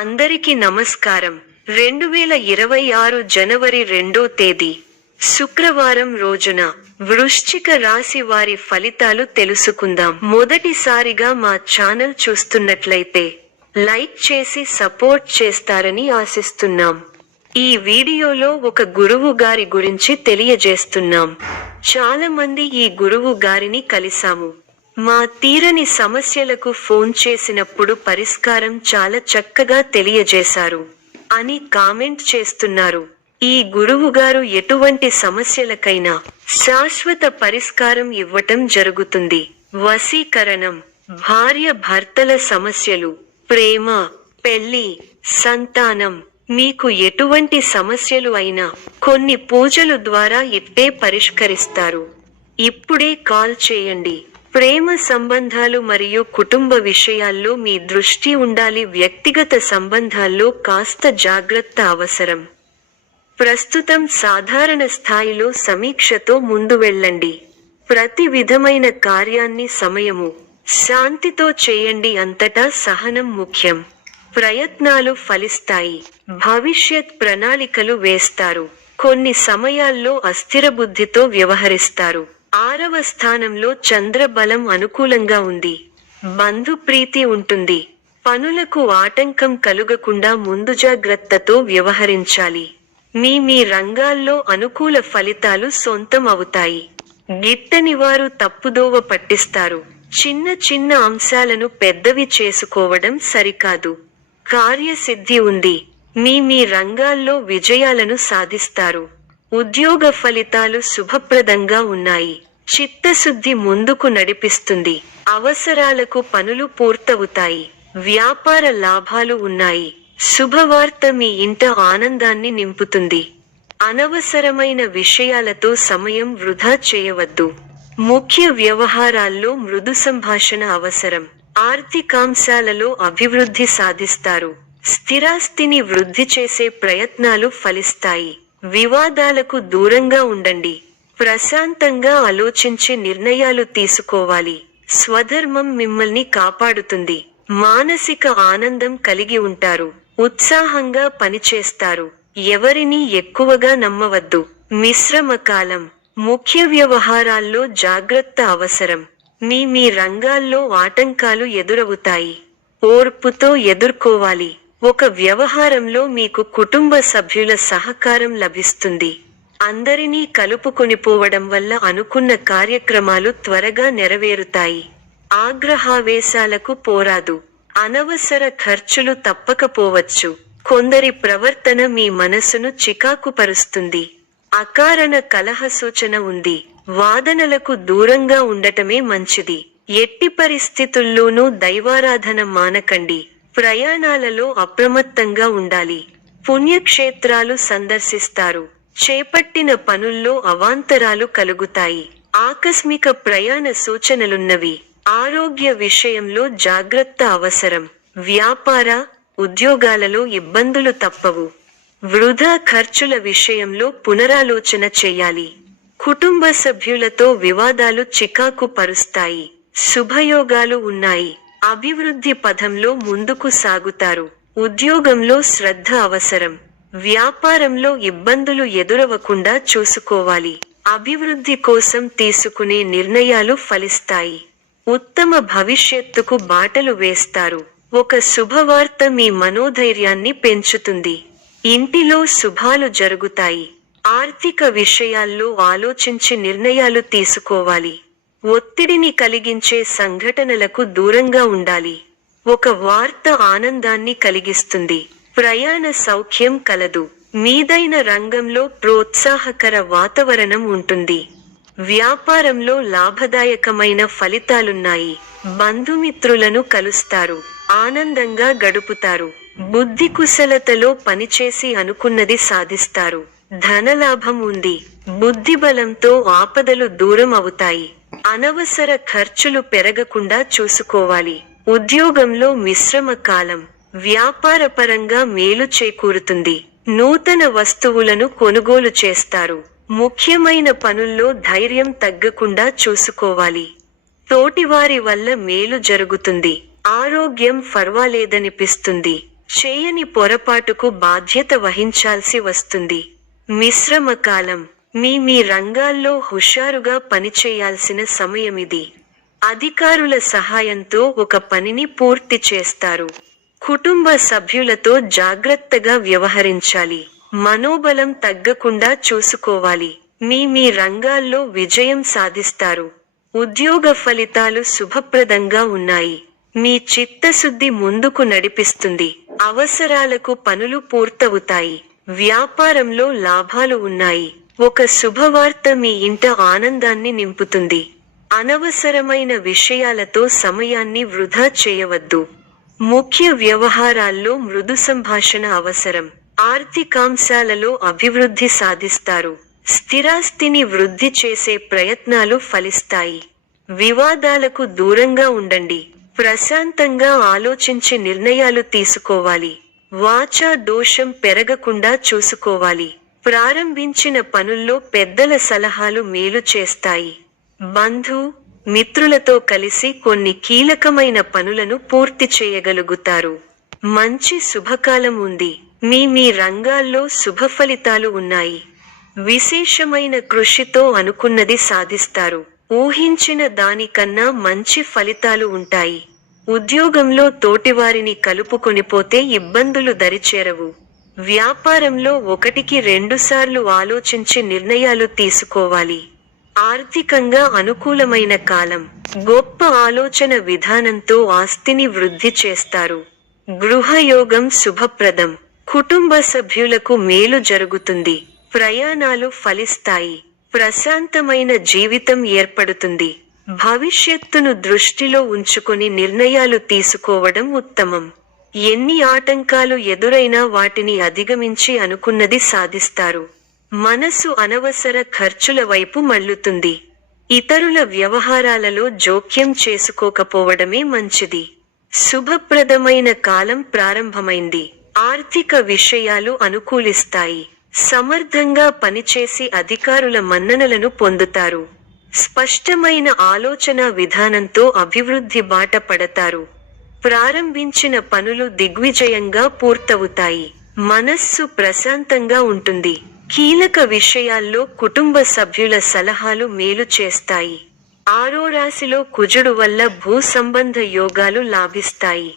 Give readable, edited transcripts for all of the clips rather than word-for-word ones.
అందరికీ నమస్కారం. 2026 జనవరి 2వ తేదీ శుక్రవారం రోజున వృశ్చిక రాశి వారి ఫలితాలు తెలుసుకుందాం. మొదటిసారిగా మా ఛానల్ చూస్తున్నట్లయితే లైక్ చేసి సపోర్ట్ చేస్తారని ఆశిస్తున్నాం. ఈ వీడియోలో ఒక గురువు గారి గురించి తెలియజేస్తున్నాం. చాలా మంది ఈ గురువు గారిని కలిసాము. మా తీరని సమస్యలకు ఫోన్ చేసినప్పుడు పరిష్కారం చాలా చక్కగా తెలియజేశారు అని కామెంట్ చేస్తున్నారు. ఈ గురువుగారు ఎటువంటి సమస్యలకైనా శాశ్వత పరిష్కారం ఇవ్వటం జరుగుతుంది. వశీకరణం, భార్య భర్తల సమస్యలు, ప్రేమ, పెళ్లి, సంతానం, మీకు ఎటువంటి సమస్యలు అయినా కొన్ని పూజలు ద్వారా ఇట్టే పరిష్కరిస్తారు. ఇప్పుడే కాల్ చేయండి. ప్రేమ సంబంధాలు మరియు కుటుంబ విషయాల్లో మీ దృష్టి ఉండాలి. వ్యక్తిగత సంబంధాల్లో కాస్త జాగ్రత్త అవసరం. ప్రస్తుతం సాధారణ స్థాయిలో సమీక్షతో ముందు వెళ్ళండి. ప్రతి విధమైన కార్యాన్ని సమయము, శాంతితో చేయండి. అంతటా సహనం ముఖ్యం. ప్రయత్నాలు ఫలిస్తాయి. భవిష్యత్ ప్రణాళికలు వేస్తారు. కొన్ని సమయాల్లో అస్థిర బుద్ధితో వ్యవహరిస్తారు. 6వ స్థానంలో చంద్రబలం అనుకూలంగా ఉంది. బంధు ప్రీతి ఉంటుంది. పనులకు ఆటంకం కలుగకుండా ముందు జాగ్రత్తతో వ్యవహరించాలి. మీ రంగాల్లో అనుకూల ఫలితాలు సొంతం అవుతాయి. గిట్టని వారు తప్పుదోవ పట్టిస్తారు. చిన్న చిన్న అంశాలను పెద్దవి చేసుకోవడం సరికాదు. కార్యసిద్ధి ఉంది. మీ రంగాల్లో విజయాలను సాధిస్తారు. ఉద్యోగ ఫలితాలు శుభప్రదంగా ఉన్నాయి. చిత్తశుద్ధి ముందుకు నడిపిస్తుంది. అవసరాలకు పనులు పూర్తవుతాయి. వ్యాపార లాభాలు ఉన్నాయి. శుభవార్త మీ ఇంట ఆనందాన్ని నింపుతుంది. అనవసరమైన విషయాలతో సమయం వృధా చేయవద్దు. ముఖ్య వ్యవహారాల్లో మృదు సంభాషణ అవసరం. ఆర్థికాంశాలలో అభివృద్ధి సాధిస్తారు. స్థిరాస్తిని వృద్ధి చేసే ప్రయత్నాలు ఫలిస్తాయి. వివాదాలకు దూరంగా ఉండండి. ప్రశాంతంగా ఆలోచించి నిర్ణయాలు తీసుకోవాలి. స్వధర్మం మిమ్మల్ని కాపాడుతుంది. మానసిక ఆనందం కలిగి ఉంటారు. ఉత్సాహంగా పనిచేస్తారు. ఎవరినీ ఎక్కువగా నమ్మవద్దు. మిశ్రమ కాలం. ముఖ్య వ్యవహారాల్లో జాగ్రత్త అవసరం. మీ రంగాల్లో ఆటంకాలు ఎదురవుతాయి. ఓర్పుతో ఎదుర్కోవాలి. ఒక వ్యవహారంలో మీకు కుటుంబ సభ్యుల సహకారం లభిస్తుంది. అందరినీ కలుపుకొనిపోవడం వల్ల అనుకున్న కార్యక్రమాలు త్వరగా నెరవేరుతాయి. ఆగ్రహావేశాలకు పోరాదు. అనవసర ఖర్చులు తప్పకపోవచ్చు. కొందరి ప్రవర్తన మీ మనసును చికాకుపరుస్తుంది. అకారణ కలహ సూచన ఉంది. వాదనలకు దూరంగా ఉండటమే మంచిది. ఎట్టి పరిస్థితుల్లోనూ దైవారాధన మానకండి. ప్రయాణాలలో అప్రమత్తంగా ఉండాలి. పుణ్యక్షేత్రాలు సందర్శిస్తారు. చేపట్టిన పనుల్లో అవాంతరాలు కలుగుతాయి. ఆకస్మిక ప్రయాణ సూచనలున్నవి. ఆరోగ్య విషయంలో జాగ్రత్త అవసరం. వ్యాపార, ఉద్యోగాలలో ఇబ్బందులు తప్పవు. వృధా ఖర్చుల విషయంలో పునరాలోచన చేయాలి. కుటుంబ సభ్యులతో వివాదాలు చికాకు పరుస్తాయి. శుభయోగాలు ఉన్నాయి. అభివృద్ధి పథంలో ముందుకు సాగుతారు. ఉద్యోగంలో శ్రద్ధ అవసరం. వ్యాపారంలో ఇబ్బందులు ఎదురవకుండా చూసుకోవాలి. అభివృద్ధి కోసం తీసుకునే నిర్ణయాలు ఫలిస్తాయి. ఉత్తమ భవిష్యత్తుకు బాటలు వేస్తారు. ఒక శుభవార్త మీ మనోధైర్యాన్ని పెంచుతుంది. ఇంటిలో శుభాలు జరుగుతాయి. ఆర్థిక విషయాల్లో ఆలోచించి నిర్ణయాలు తీసుకోవాలి. ఒత్తిడిని కలిగించే సంఘటనలకు దూరంగా ఉండాలి. ఒక వార్త ఆనందాన్ని కలిగిస్తుంది. ప్రయాణ సౌఖ్యం కలదు. మీదైన రంగంలో ప్రోత్సాహకర వాతావరణం ఉంటుంది. వ్యాపారంలో లాభదాయకమైన ఫలితాలున్నాయి. బంధుమిత్రులను కలుస్తారు. ఆనందంగా గడుపుతారు. బుద్ధి కుశలతలో పనిచేసి అనుకున్నది సాధిస్తారు. ధనలాభం ఉంది. బుద్ధిబలంతో ఆపదలు దూరం అవుతాయి. అనవసర ఖర్చులు పెరగకుండా చూసుకోవాలి. ఉద్యోగంలో మిశ్రమ కాలం. వ్యాపారపరంగా మేలు చేకూరుతుంది. నూతన వస్తువులను కొనుగోలు చేస్తారు. ముఖ్యమైన పనుల్లో ధైర్యం తగ్గకుండా చూసుకోవాలి. తోటివారి వల్ల మేలు జరుగుతుంది. ఆరోగ్యం ఫర్వాలేదనిపిస్తుంది. చేయని పొరపాటుకు బాధ్యత వహించాల్సి వస్తుంది. మిశ్రమ కాలం. మీ రంగాల్లో హుషారుగా పనిచేయాల్సిన సమయమిది. అధికారుల సహాయంతో ఒక పనిని పూర్తి చేస్తారు. కుటుంబ సభ్యులతో జాగ్రత్తగా వ్యవహరించాలి. మనోబలం తగ్గకుండా చూసుకోవాలి. మీ రంగాల్లో విజయం సాధిస్తారు. ఉద్యోగ ఫలితాలు శుభప్రదంగా ఉన్నాయి. మీ చిత్తశుద్ధి ముందుకు నడిపిస్తుంది. అవసరాలకు పనులు పూర్తవుతాయి. వ్యాపారంలో లాభాలు ఉన్నాయి. ఒక శుభవార్త మీ ఇంట ఆనందాన్ని నింపుతుంది. అనవసరమైన విషయాలతో సమయాన్ని వృధా చేయవద్దు. ముఖ్య వ్యవహారాల్లో మృదు సంభాషణ అవసరం. ఆర్థికాంశాలలో అభివృద్ధి సాధిస్తారు. స్థిరాస్తిని వృద్ధి చేసే ప్రయత్నాలు ఫలిస్తాయి. వివాదాలకు దూరంగా ఉండండి. ప్రశాంతంగా ఆలోచించి నిర్ణయాలు తీసుకోవాలి. వాచా దోషం పెరగకుండా చూసుకోవాలి. ప్రారంభించిన పనుల్లో పెద్దల సలహాలు మేలు చేస్తాయి. మిత్రులతో కలిసి కొన్ని కీలకమైన పనులను పూర్తి చేయగలుగుతారు. మంచి శుభకాలం ఉంది. మీ రంగాల్లో శుభ ఫలితాలు ఉన్నాయి. విశేషమైన కృషితో అనుకున్నది సాధిస్తారు. ఊహించిన దానికన్నా మంచి ఫలితాలు ఉంటాయి. ఉద్యోగంలో తోటివారిని కలుపుకొనిపోతే ఇబ్బందులు దరిచేరవు. వ్యాపారంలో 1-2 సార్లు ఆలోచించి నిర్ణయాలు తీసుకోవాలి. ఆర్థికంగా అనుకూలమైన కాలం. గొప్ప ఆలోచన విధానంతో ఆస్తిని వృద్ధి చేస్తారు. గృహయోగం శుభప్రదం. కుటుంబ సభ్యులకు మేలు జరుగుతుంది. ప్రయాణాలు ఫలిస్తాయి. ప్రశాంతమైన జీవితం ఏర్పడుతుంది. భవిష్యత్తును దృష్టిలో ఉంచుకొని నిర్ణయాలు తీసుకోవడం ఉత్తమం. ఎన్ని ఆటంకాలు ఎదురైనా వాటిని అధిగమించి అనుకున్నది సాధిస్తారు. మనసు అనవసర ఖర్చుల వైపు మళ్లుతుంది. ఇతరుల వ్యవహారాలలో జోక్యం చేసుకోకపోవడమే మంచిది. శుభప్రదమైన కాలం ప్రారంభమైంది. ఆర్థిక విషయాలు అనుకూలిస్తాయి. సమర్థంగా పనిచేసి అధికారుల మన్ననలను పొందుతారు. స్పష్టమైన ఆలోచన విధానంతో అభివృద్ధి బాట పడతారు. ప్రారంభించిన పనులు దిగ్విజయంగా పూర్తవుతాయి. మనస్సు ప్రశాంతంగా ఉంటుంది. కీలక విషయాల్లో కుటుంబ సభ్యుల సలహాలు మేలు చేస్తాయి. 6వ రాశిలో కుజుడు వల్ల భూ సంబంధ యోగాలు లాభిస్తాయి.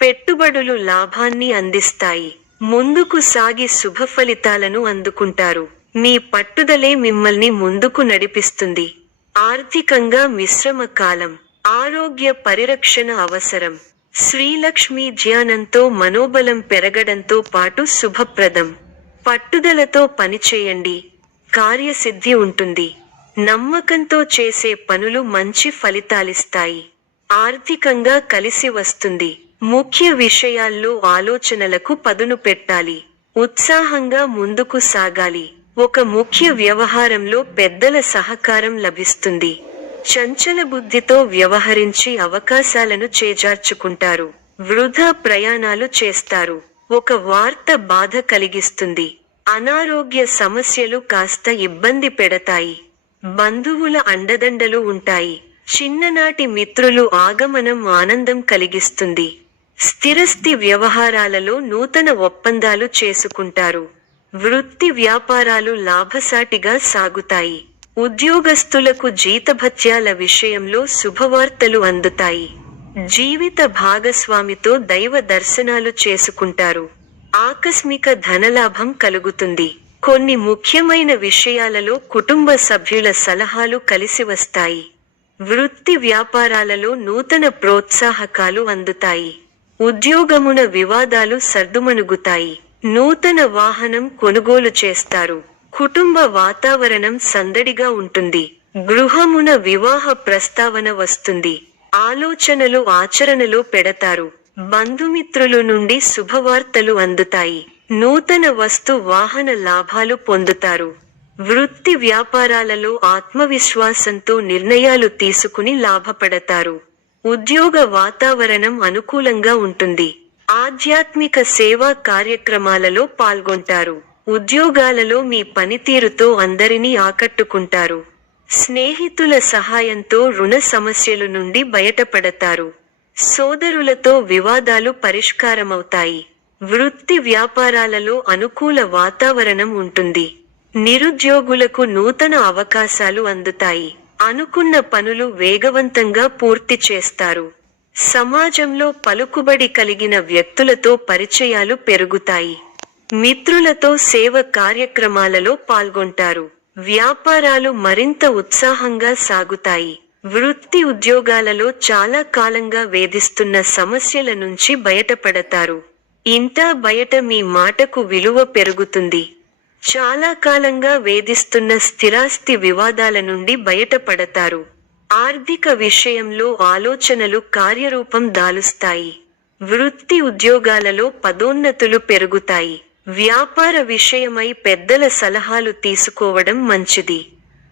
పెట్టుబడులు లాభాన్ని అందిస్తాయి. ముందుకు సాగి శుభ ఫలితాలను అందుకుంటారు. మీ పట్టుదలే మిమ్మల్ని ముందుకు నడిపిస్తుంది. ఆర్థికంగా మిశ్రమ కాలం. ఆరోగ్య పరిరక్షణ అవసరం. శ్రీలక్ష్మీ ధ్యానంతో మనోబలం పెరగడంతో పాటు శుభప్రదం. పట్టుదలతో పనిచేయండి. కార్యసిద్ధి ఉంటుంది. నమ్మకంతో చేసే పనులు మంచి ఫలితాలిస్తాయి. ఆర్థికంగా కలిసి వస్తుంది. ముఖ్య విషయాల్లో ఆలోచనలకు పదును పెట్టాలి. ఉత్సాహంగా ముందుకు సాగాలి. ఒక ముఖ్య వ్యవహారంలో పెద్దల సహకారం లభిస్తుంది. చంచల బుద్ధితో వ్యవహరించి అవకాశాలను చేజార్చుకుంటారు. వృధా ప్రయాణాలు చేస్తారు. ఒక వార్త బాధ కలిగిస్తుంది. అనారోగ్య సమస్యలు కాస్త ఇబ్బంది పెడతాయి. బంధువుల అండదండలు ఉంటాయి. చిన్ననాటి మిత్రులు ఆగమనం ఆనందం కలిగిస్తుంది. స్థిరస్థి వ్యవహారాలలో నూతన ఒప్పందాలు చేసుకుంటారు. వృత్తి వ్యాపారాలు లాభసాటిగా సాగుతాయి. ఉద్యోగస్తులకు జీతభత్యాల విషయంలో శుభవార్తలు అందుతాయి. జీవిత భాగస్వామితో దైవ దర్శనాలు చేసుకుంటారు. ఆకస్మిక ధనలాభం కలుగుతుంది. కొన్ని ముఖ్యమైన విషయాలలో కుటుంబ సభ్యుల సలహాలు కలిసి వస్తాయి. వృత్తి వ్యాపారాలలో నూతన ప్రోత్సాహకాలు అందుతాయి. ఉద్యోగమున వివాదాలు సర్దుమణుగుతాయి. నూతన వాహనం కొనుగోలు చేస్తారు. కుటుంబ వాతావరణం సందడిగా ఉంటుంది. గృహమున వివాహ ప్రస్తావన వస్తుంది. ఆలోచనలు ఆచరణలో పెడతారు. బంధుమిత్రులు నుండి శుభవార్తలు అందుతాయి. నూతన వస్తు వాహన లాభాలు పొందుతారు. వృత్తి వ్యాపారాలలో ఆత్మవిశ్వాసంతో నిర్ణయాలు తీసుకుని లాభపడతారు. ఉద్యోగ వాతావరణం అనుకూలంగా ఉంటుంది. ఆధ్యాత్మిక సేవా కార్యక్రమాలలో పాల్గొంటారు. ఉద్యోగాలలో మీ పనితీరుతో అందరినీ ఆకట్టుకుంటారు. స్నేహితుల సహాయంతో రుణ సమస్యల నుండి బయటపడతారు. సోదరులతో వివాదాలు పరిష్కారమవుతాయి. వృత్తి వ్యాపారాలలో అనుకూల వాతావరణం ఉంటుంది. నిరుద్యోగులకు నూతన అవకాశాలు అందుతాయి. అనుకున్న పనులు వేగవంతంగా పూర్తి చేస్తారు. సమాజంలో పలుకుబడి కలిగిన వ్యక్తులతో పరిచయాలు పెరుగుతాయి. మిత్రులతో సేవ కార్యక్రమాలలో పాల్గొంటారు. వ్యాపారాలు మరింత ఉత్సాహంగా సాగుతాయి. వృత్తి ఉద్యోగాలలో చాలా కాలంగా వేధిస్తున్న సమస్యల నుంచి బయటపడతారు. ఇంటా బయట మీ మాటకు విలువ పెరుగుతుంది. చాలా కాలంగా వేధిస్తున్న స్థిరాస్తి వివాదాల నుండి బయటపడతారు. ఆర్థిక విషయంలో ఆలోచనలు కార్యరూపం దాలుస్తాయి. వృత్తి ఉద్యోగాలలో పదోన్నతులు పెరుగుతాయి. వ్యాపార విషయమై పెద్దల సలహాలు తీసుకోవడం మంచిది.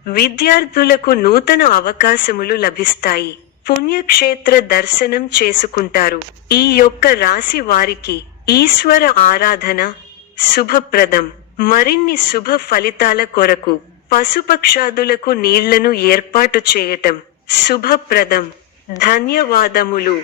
విద్యార్థులకు నూతన అవకాశములు లభిస్తాయి. పుణ్యక్షేత్ర దర్శనం చేసుకుంటారు. ఈ యొక్క రాశి వారికి ఈశ్వర ఆరాధన శుభప్రదం. మరిన్ని శుభ ఫలితాల కొరకు పశుపక్షాదులకు నీళ్లను ఏర్పాటు చేయటం శుభప్రదం. ధన్యవాదములు.